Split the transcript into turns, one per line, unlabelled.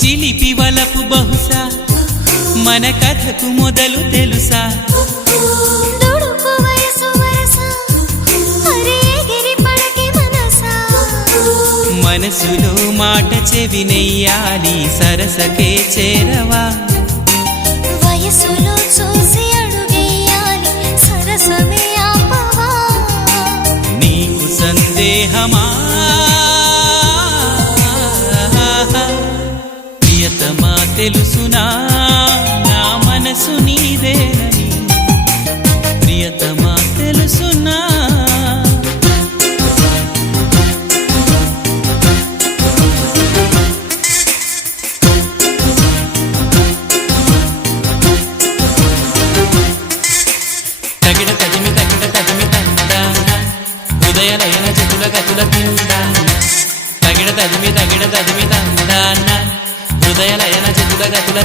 చిలిపి వలపు బహుశా మన కథకు మొదలు తెలుసా? మనసులో మాట చెవినెయ్యాలి సరసకే చేరవా?
వయసులో చూసి అడుగేయాలి సరసమే ఆపవా?
నీకు సందేహమా? తెలుసునా? నా మనసు నీదేనని ప్రియతమా తెలుసునా? తగిడ తదిమి తగిడ తదిమి తందాన గతుల తిందాన తగిడ తదిమి తగిడ తదిమి తందాన హృదయ లయన చతుల